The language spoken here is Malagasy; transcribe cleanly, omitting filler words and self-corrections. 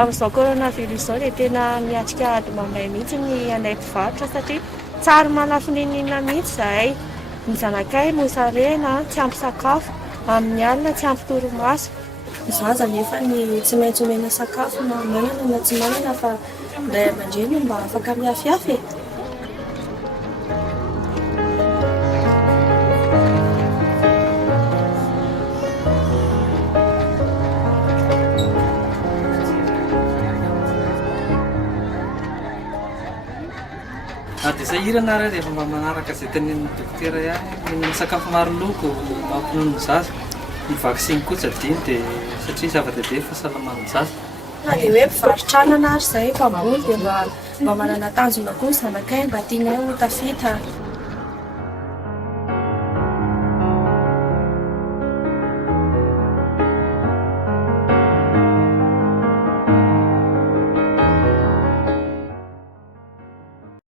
amin'izao coronavirus izao dia tena miatrika ady mamay mihitsy ny anay mpivarotra satria tsary manafininina mihitsy izahay. Ny zanakay mosarena, tsy ampy sakafo, amin'ny alina tsy ampy torimaso. Ny zaza nefa ny tsy maintsy omena sakafo na manana na tsy manana fa ray aman-dreny mba afaka miafiafy e. Dia sahirana ary rehefa mba manaraka izay tenenin'ny dokotera ihany ny sakafo maro loko mampinono ny zaza. Ny vaksiny koa tsy adino dia satria zava-dehibe fahasalaman'ny zaza. Na dia hoe mpivarotra anana ary izahay mpamboly dia mba manana tanjona koa ny zanakay mba tianay ho tafita.